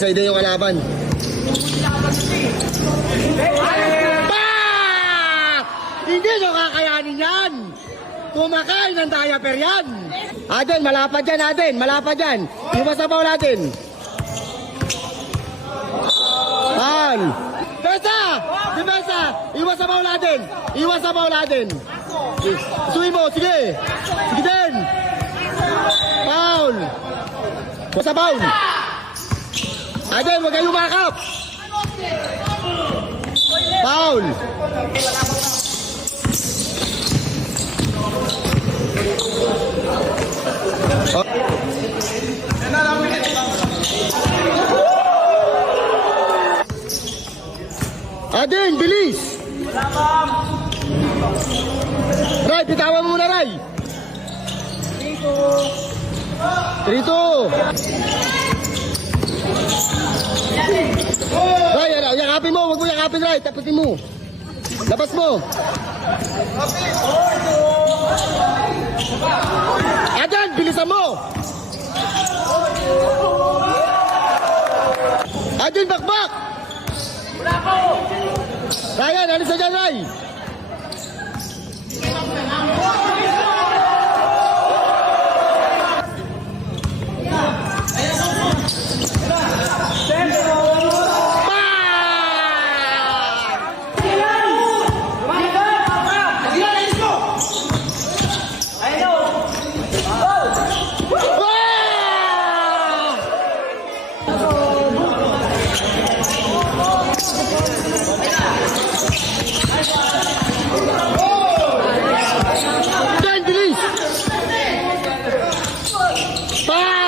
Husay din yung kalaban. Hindi nyo kakayanin yan. Kumakain ng diaper yan. Aden, malapad yan, Aden. Malapad yan. Iwas sa bawal natin. Foul. Besa! Depensa! Iwas sa bawal natin. Iwas sa bawal natin. Suwi mo, sige. Sige din. Foul. Iwas sa bawal. Aden, huwag kayong makap. Foul. Oh. Aden, bilis! Ray, pitawan mo muna, Ray! 3-2! Ray, yakapin mo, huwag mo yakapin, Ray, tapusin mo! Labas mo! Aden, bilisan mo! Aden, bakbak! Wala po! Ryan, alis na dyan, Ray! Dan, bilis! Pa!